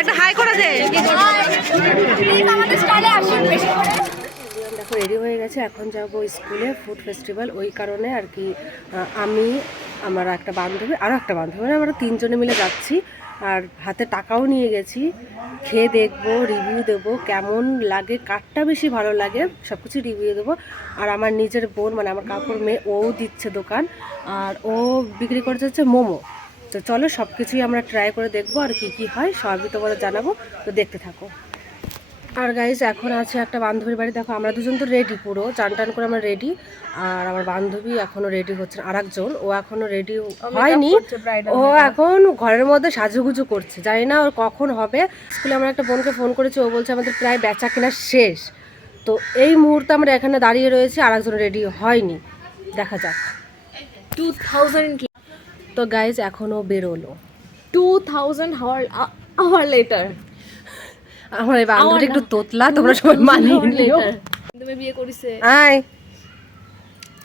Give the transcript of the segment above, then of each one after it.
একটা হাই করে দে। দেখো রেডি হয়ে গেছে, এখন যাব স্কুলে ফুড ফেস্টিভ্যাল, ওই কারণে আর কি আমি আমার একটা বান্ধবী আরও একটা বান্ধবী মানে আমরা তিনজনে মিলে যাচ্ছি। আর হাতে টাকাও নিয়ে গেছি, খেয়ে দেখবো, রিভিউ দেবো কেমন লাগে, কারটা বেশি ভালো লাগে সব কিছু রিভিউ দেবো। আর আমার নিজের বোন মানে আমার কাকুর মেয়ে, ও দিচ্ছে দোকান, আর ও বিক্রি করতে হচ্ছে মোমো। তো চলো সব কিছুই আমরা ট্রাই করে দেখবো, আর কি কি হয় সবই তোমাদের জানাবো, তো দেখতে থাকো। আর গাইজ এখন আছে একটা বান্ধবীর বাড়ি, দেখো আমরা দুজন তো রেডি, পুরো চান টান করে আমরা রেডি। আর আমার বান্ধবী এখনও রেডি হচ্ছে, আর একজন ও এখনও রেডি হয়নি, ও এখন ঘরের মধ্যে সাজুগুজু করছে, জানি না ওর কখন হবে। স্কুলে আমরা একটা বোনকে ফোন করেছি, ও বলছে আমাদের প্রায় বেচা কেনা শেষ। তো এই মুহূর্তে আমরা এখানে দাঁড়িয়ে রয়েছি, আর একজন রেডি হয়নি, দেখা যাক 2000 তো গাইজ এখনও বেরোলো 2000 hour later আমার এই বান্ধবীটা একটু তোতলা, তোমরা সবাই মানিয়ে নিও। তুমি বিয়ে করিছে আয়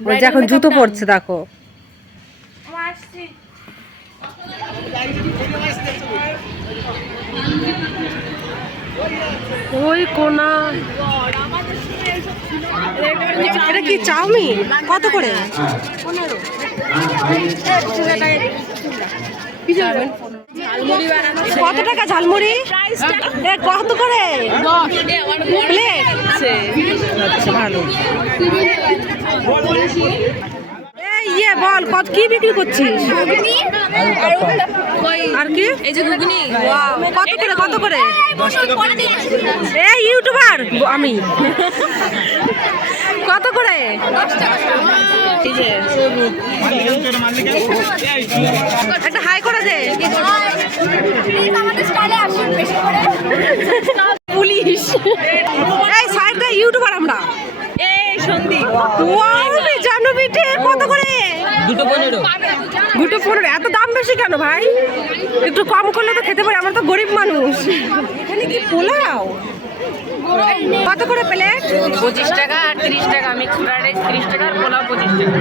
ওই যে এখন জুতো পরছে দেখো। ওই কোনা এটা কি চাউমিন কত করে? 15 কত টাকা ঝালমুড়ি? কত করে প্লেট? আচ্ছা ভালো। ইয়ে বল কত কি বিক্রি করছিস? আর কি এই যে ঘুগনি কত করে কত করে? এই ইউটিউবার আমি কত করে? একটা হাই করে দে। পুলিশ এই সাইডটা ইউটিউবার আমরা। এই সন্দীপ জানো বিটে কত করে? 2.15 এত দাম বেশি কেন ভাই? একটু কম করলে তো খেতে পারি, আমরা তো গরিব মানুষ। এখানে কি পোলাও কত করে প্লেট? 25 টাকা আর 30 টাকা, মিক্স ফ্রাইড রাইস 30 টাকা আর পোলাও 25 টাকা।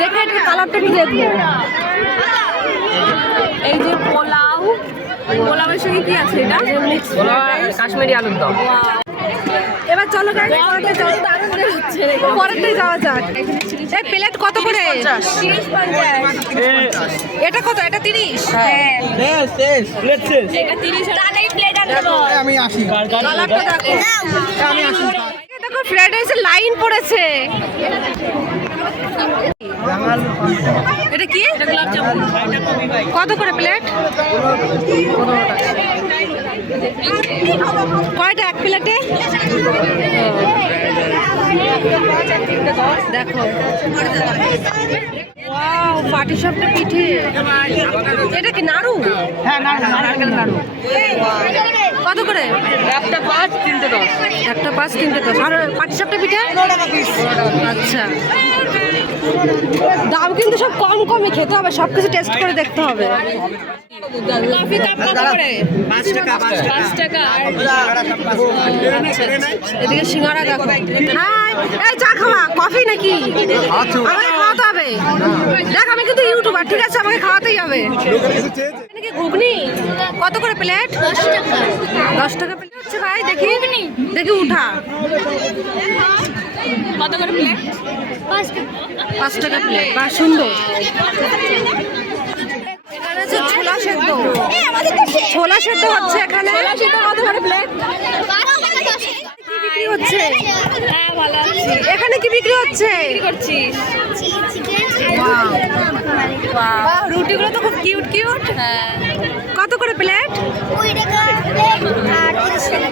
দেখে একটু কালারটা একটু দেখবো। এই যে পোলাওয়ের সঙ্গে কি আছে এটা? মিক্স কাশ্মীরি আলুর দম। এবার চলো গাইস পরেরটাই যাওয়া যাক। এই প্লেট কত করে? 30-50। এটা কত? এটা 30? হ্যাঁ এটা 30 টাকা এই প্লেট আর দেবো আমি আসি কালারটা দেখো। আমি আসি দেখো ফ্রাইড রাইসের লাইন পড়েছে। এটা কি? এটা গোলাপ জামুন। কত করে প্লেট? 15 টাকা। কয়টা এক প্লেটে? দেখো ওয়াও পাটিসাপটা পিঠে। এটা কি নাড়ু? হ্যাঁ নারকেল নাড়ু কত করে? একটা 5 3টে 10। একটা 5 3টে 10। আর পাটিসাপটা পিঠে? 15 টাকা পিস। আচ্ছা দাম কিন্তু সব কম কমই খেতে হবে, সব কিছু টেস্ট করে দেখতে হবে। কফি কাপ কত করে? 5 টাকা 5 টাকা। এদিকে সিঙ্গারা দেখো। হাই এই চা খাওয়া কফি নাকি? আমাকে খাওয়াতে হবে। দেখ আমি কিন্তু ইউটিউবার, ঠিক আছে আমাকে খাওয়াতেই হবে। নাকি ঘুগনি কত করে প্লেট? 10 টাকা প্লেট হচ্ছে ভাই। দেখি দেখি উঠা কত করে প্লেট? 5 টাকা প্লেট। বাহ সুন্দর। এখানে হচ্ছে ছোলা সেদ্ধ, ছোলা সেদ্ধ হচ্ছে এখানে। কত করে প্লেট? কি বিক্রি হচ্ছে হ্যাঁ ভালো আছি। এখানে? কি বিক্রি হচ্ছে? কি করছিস? বাহ রুটিগুলো তো খুব কিউট কিউট। হ্যাঁ কত করে প্লেট? 20 টাকা প্লেট আর 30 টাকা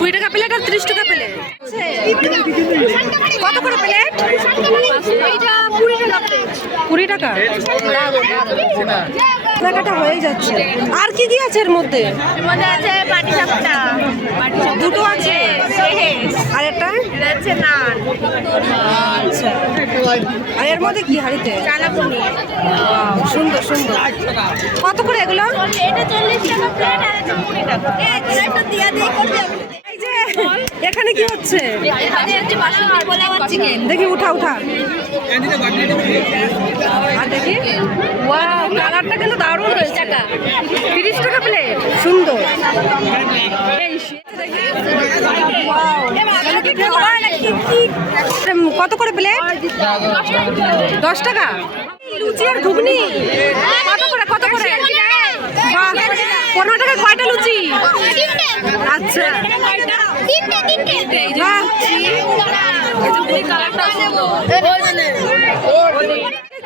20 টাকা প্লেট আর 30 টাকা প্লেট। কত করে প্লেট? এটা 20 টাকা প্লেট 20 টাকা। টাকাটা হয়ে যাচ্ছে। আর কি কি আছে এর মধ্যে? মধ্যে আছে পাটিসাপটা দুটো আছে আর একটা এটা আছে নান আচ্ছা। আর এর মধ্যে কি হাড়িতে? চানা পনির সুন্দর সুন্দর। কত করে এগুলো? এটা 40 টাকা প্লেট আর এটা 20 টাকা এই প্লেটটা দিয়া দিয়ে করতে এই যে এখানে কি হচ্ছে? এখানে হচ্ছে বাসন্তী পোলাও আর চিকেন। দেখি উঠা আর দেখি, ওয়াও, কালারটা কিন্তু দারুণ হয়েছে। 30 টাকা প্লেট, সুন্দর। এই দেখি, ওয়াও, কত করে প্লেট? 10 টাকা। লুচি আর ঘুগনি কত করে? বাহ, 15 টাকায় কয়টা লুচি? আচ্ছা, বাহ।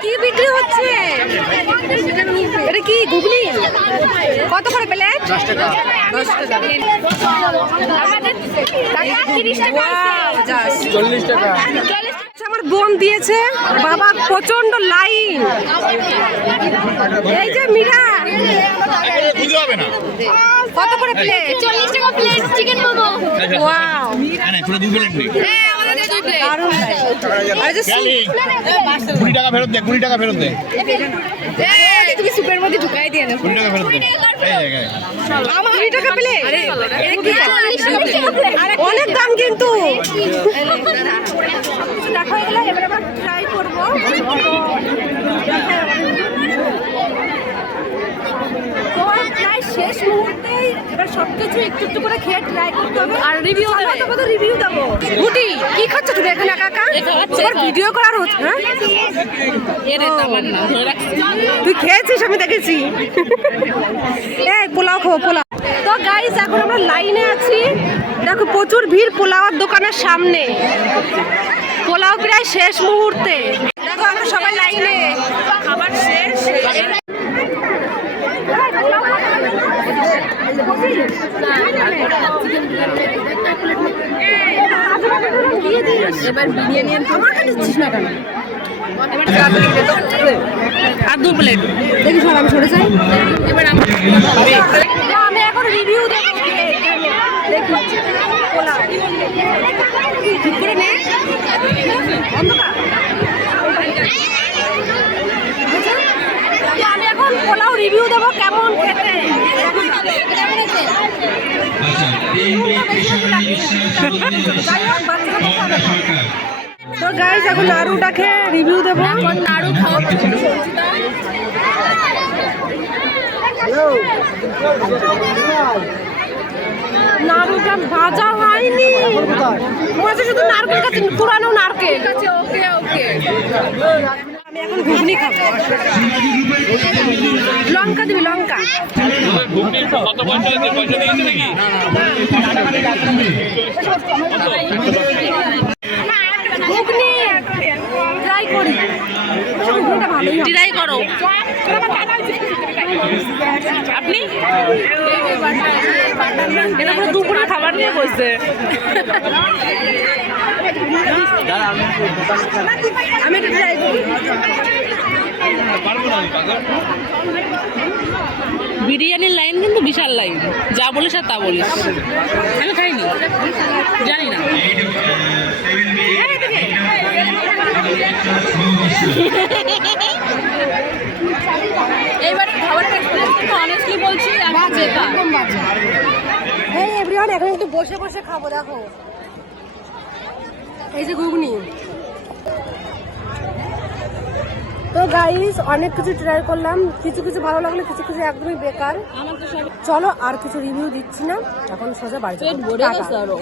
কি বিক্রি হচ্ছে? এটা কি ঘুগনি? কত করে প্লেট? 10 টাকা। আমার বোন দিয়েছে, বাবা প্রচন্ড লাইন। এই যে মীরা, কত করে প্লেট? 40 টাকা প্লেট চিকেন মোমো। ওয়াও, দারুণ। আর এই যে স্যুপ। 20 টাকা ফেরত দে, 20 টাকা ফেরত দে, তুমি সুপের মধ্যে ঢুকাই দিয়ে না। 20 টাকা ফেরত দে। 20 টাকা প্লেট, অনেক দাম কিন্তু। দেখা হয়ে গেলে এবার আবার ট্রাই করবো। তো প্রায় শেষ মুহূর্তে এবার সবকিছু একটু একটু করে খেয়ে ট্রাই করতে হবে আর রিভিউ দেবো। গুটি, কি খাচ্ছ তুমি এখন একা একা? তোমার ভিডিও করার হচ্ছে? হ্যাঁ, তুই খেয়েছিস, আমি দেখেছি। এই পোলাও খাবো, পোলাও। তো গাইস, এখন আমরা লাইনে আছি। দেখো প্রচুর ভিড় পোলাওর দোকানের সামনে। পোলাও প্রায় শেষ মুহূর্তে। দেখো আমরা সবাই লাইনে, খাবার শেষ। এবার বিরিয়ানি আমার কাছে দিচ্ছিস না কেন? আর 2 প্লেট দেখি, সর আমি সরে যাই। এবার আমি এখন রিভিউ দেবো। দেখি পোলাও ঠিক করে নে, অন্ধকার। আমি এখন পোলাও রিভিউ দেবো কেমন খেতে। তো গাইস, এখন নাড়ুটা খেয়ে রিভিউ দেবো। নাড়ু খাওয়া, নাড়ুটা ভাজা হয়নি, মাঝে শুধু নারকেল কাছে, পুরানো নারকেল। ওকে, আমি এখন ঘুগনি খাবো। লঙ্কা দিবি, লঙ্কা। ঘুগনি ট্রাই করি, ঘুগনিটা ভালোই হবে। ট্রাই করো আপনি। এটা পুরো দুপুরে খাবার নিয়ে বসছে। আমি একটু ট্রাই করি। বিরিয়ানির লাইন কিন্তু বিশাল লাইন, যা বলিস আর তা বলিস। আমি খাইনি, জানি না। এইবারে খাবারটা এক্সপিরিয়েন্স কিন্তু অনেস্টলি বলছি আমি যেটা একদম বাজে। এই এভরিওয়ান, এখন একটু বসে বসে খাবো। দেখো এই যে ঘুগনি। তো গাইস, অনেক কিছু ট্রাই করলাম, কিছু কিছু ভালো লাগলো, কিছু কিছু একদমই বেকার। চলো আর কিছু রিভিউ দিচ্ছি না, এখন সোজা বাড়ি যাবো।